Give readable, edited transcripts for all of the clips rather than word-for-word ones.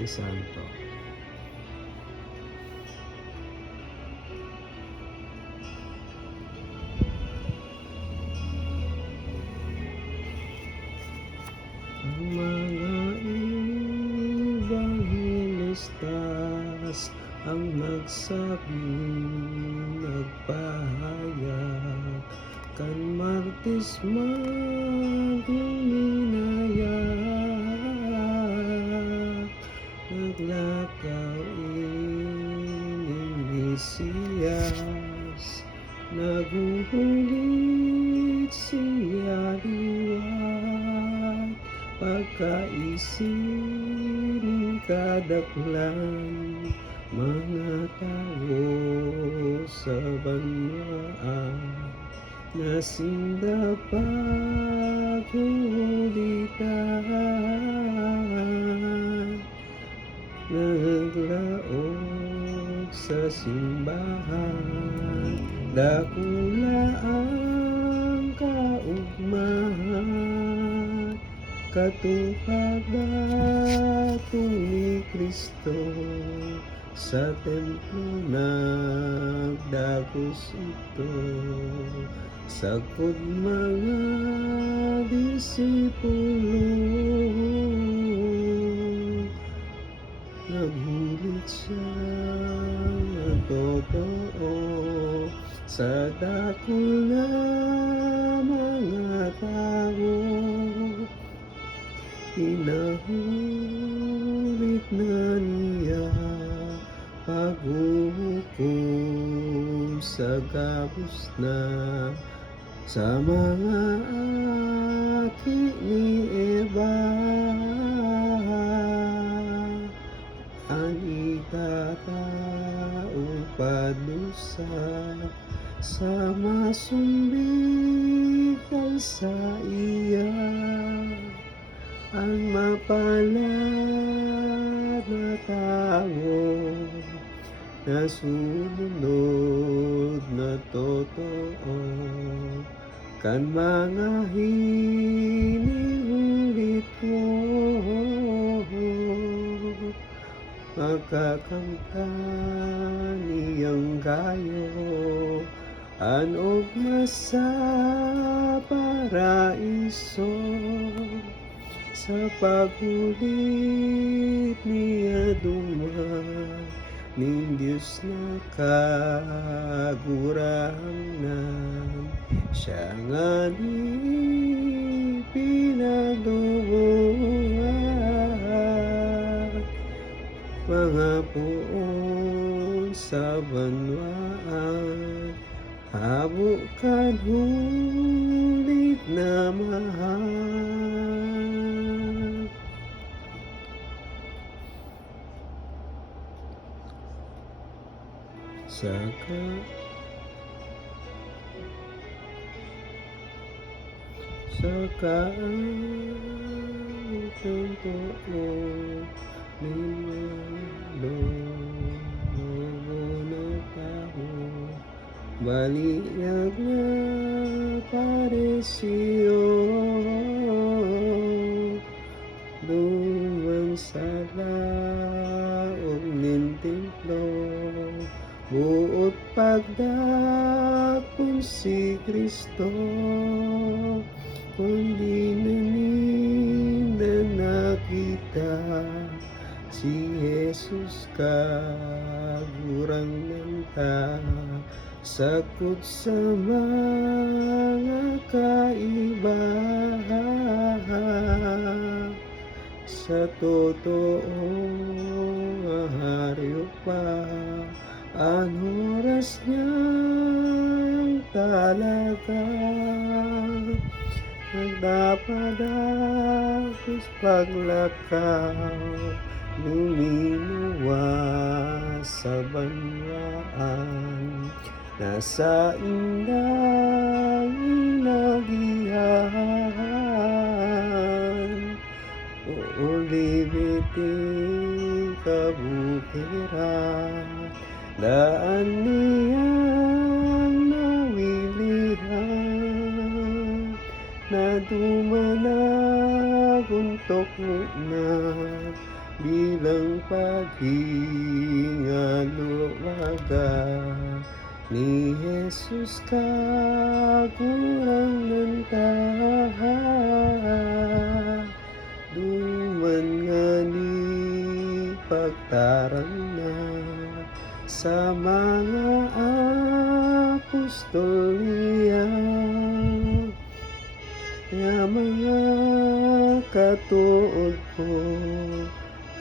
Martes Santo. Ang mga evangelistas ang nagsabing nagpahayag, kan Martes maging naglakaw ining Mesiyas, naguhulit siya liwat, pagkaisin kadaklan mga tao sa banwaan, nasinda paghulitan, naglaog sa simbahan, dakula ang kaugmahan, katupad datong ni Kristo, sa templo nagdagos ito, sakod mga disipulo, naghulit siya ng totoo sa dakula mga tao, pinahulit na niya paghuhukom sa gabos na sa mga aki ni Eva, ang itataong padusa sa masumbikan sa iya, ang mapalad na tao na sumunod na totoo, kan mga hinihulit ko, makakamta niyang gayo, anog sa paraiso, sa paghulit niya duman ning Diyos na kagurangnan, siya nga ni pinagduruan, mga puon sa banwaan, habo kan hulit na mahal. Saka ang totoo ninyo na tao, baliyag na paresyo, duman sa laog nin templo, buot pagdakon si Kristo, kundi na nakita si Jesus kagurangnan ta, sakot sa mga kaiba, sa totoo haryo pa ang oras niyang talaga, nagdapadagos paglakaw, lumiluwas sa banwaan, nasa indang inagihan, ulibiting kabukiran, daan niyang nawilihan, na dumanaguntok na bilang paghingalo ni Jesus kagurang nantaha duman nga ni pagtarang na sa mga apostol niya nga mga katuod ko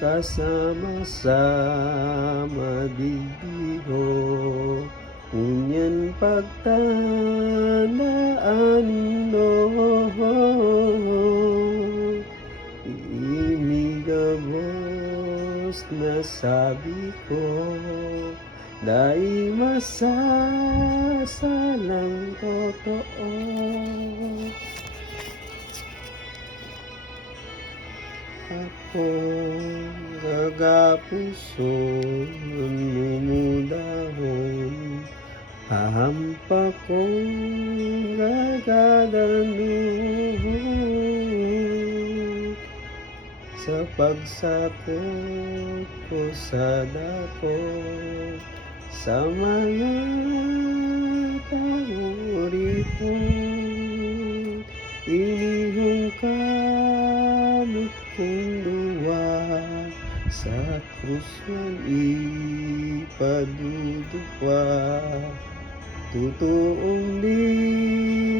kasama-sama digdiho unyan pagtandaan no inigabos na sabi ko dahil masasalang totoo. Ako gagapuso lumudahon hahampa kong gagadanuhon sa pagsakop ko sa dakot sa mga tauripon inihong kamot kong luwa sa krus ng ipadudugwa totoong di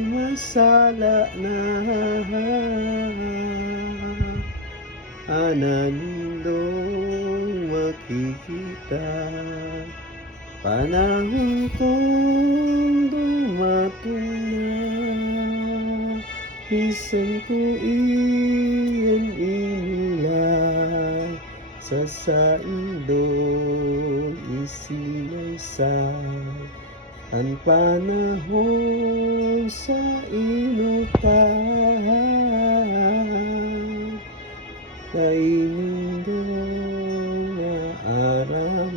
masala na ananindong makikita panahon kong dumating na bisan ko iyan inilay sa saindong isinaysay ang panahon sa inutahan kainindong naaraman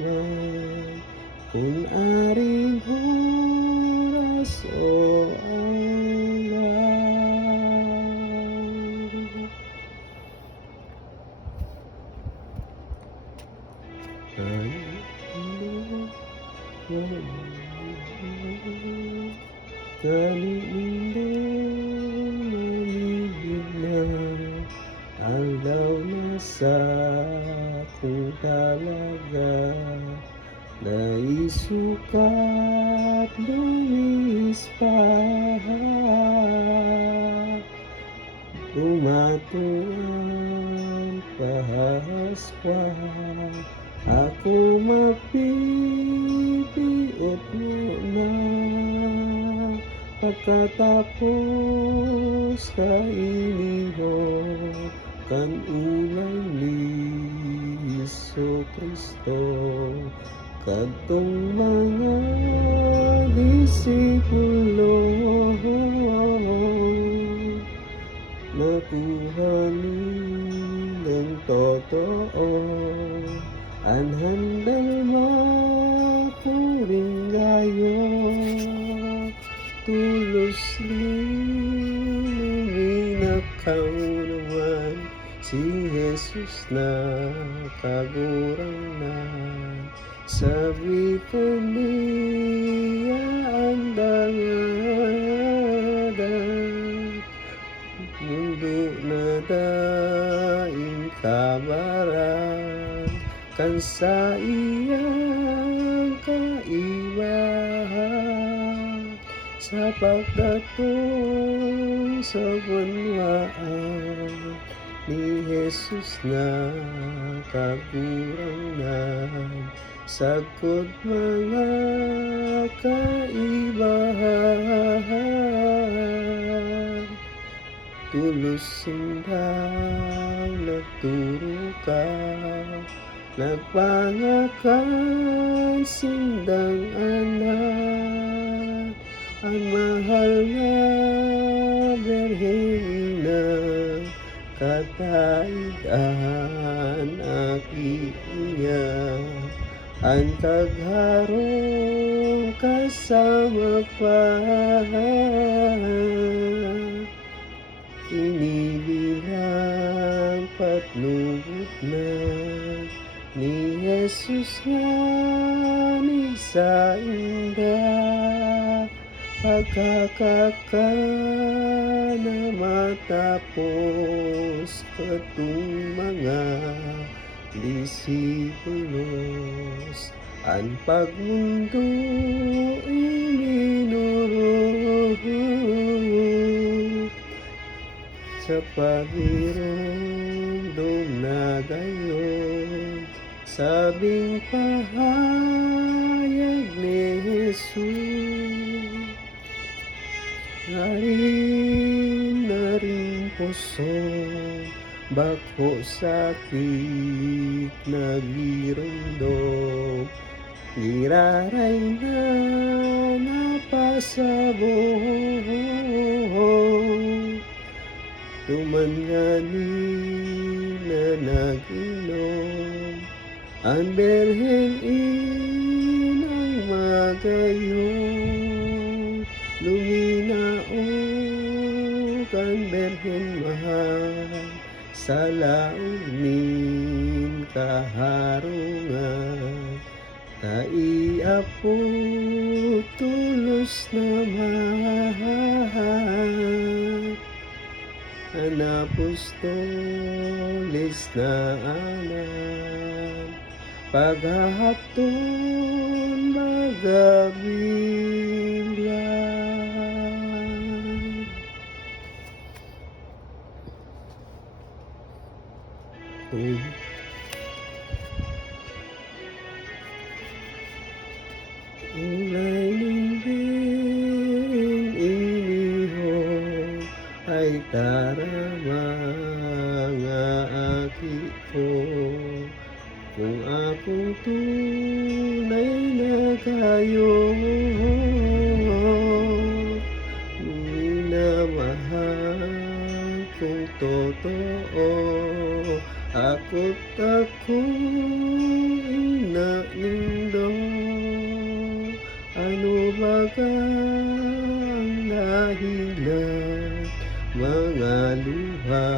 kung aring oras o kalindong mamigid na alaw na sa kung talaga naisukat lumis pa umatuan pahaswan ako mapipiot mo na pagkatapos kainiho kan ulay ni Jesu-Kristo kadtong mga disipulo nakuha ng totoo ang handal mapuring gayo tulos liminakaw naman si Jesus na kagurang na sabi ko niya ang dangadan mundo na daing kabaran kan sa iyang kaibahan sa pagdatong sa banwaan ni Jesus na kagurang na sagkod mga kaibahan tulos sindang nagturo ka nagpangakan sindang anak ang mahal na berhina kataigan akiya ang tagharong kasama pa inibilang patnugot na ni Jesus nga ni sa inda pagkakakana matapos katong mga disipulos ang pagmundo iminuro sa pagirondom na gayon sabing pahayag ni Jesus narin puso bako sakit nagirondom giraray na napasabong tuman nga ni na nag-inom ang berhen inang magayon luminaog ang berhen mahal sa launin kaharungan taiapo tulos na mahal anapostolis na anan paghahapton magabiglan. Ulay ninding inihong ay tara mga aki ko kung akong tunay na kayo minamahal kung totoo ako't inaindo ano baga ang dahilan mga luha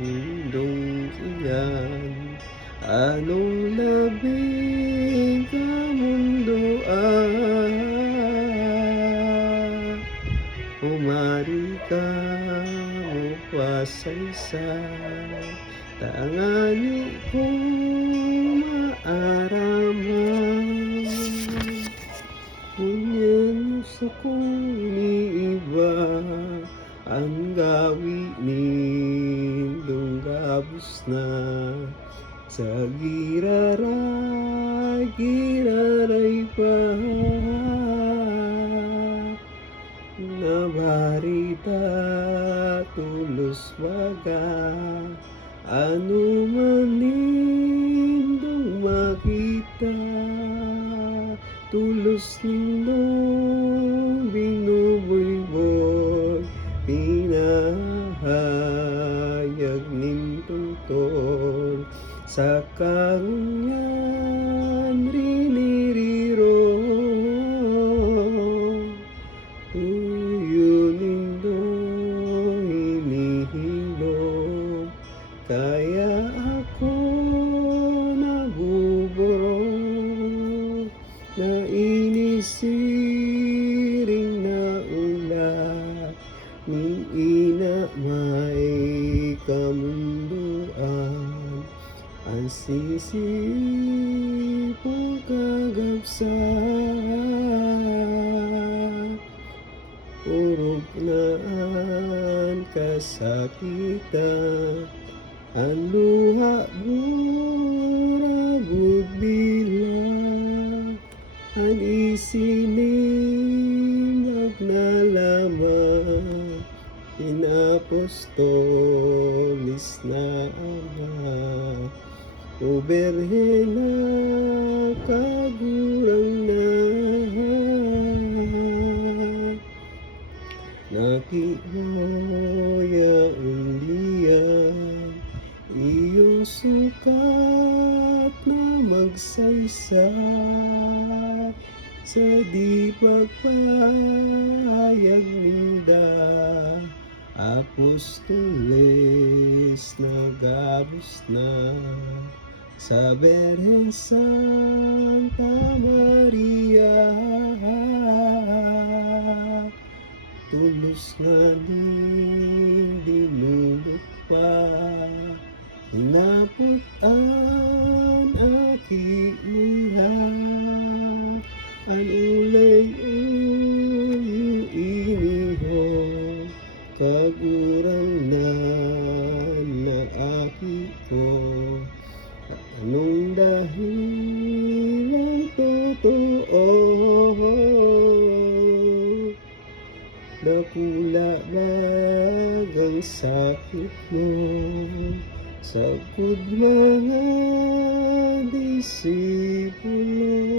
indong iyan anong labing kamundoan umari ka mo pasaysay tangani kong maaraman ngunyan sa kong iniiba ang gawi nindong gabos na sa giraray pa nabarita tulos waga ano man nindong makita tulos nindong binuboy pinahayag nindong tol sa karunyan riniriro tuyo nindong hinihilom kaya ako nabuborong na inisiring na ulat ni ina may kamunduan ang sisipong kagabsan urog naan kasakitan ang luha buragod bilang ang isinig na lamang inapostolis na ama uberhena kagurang na nakihoya undian iyong sukat na magsaysay sa di pagpayag ninda apostoles na gabos na sa Birhen Santa Maria. Tulos nga din dinulot pa, hinapot ang aki niya. An ulay iniho, kagurang na aki ko. Anong dahilang totoo, dakula lagang sakit mo, sa mga disipulo.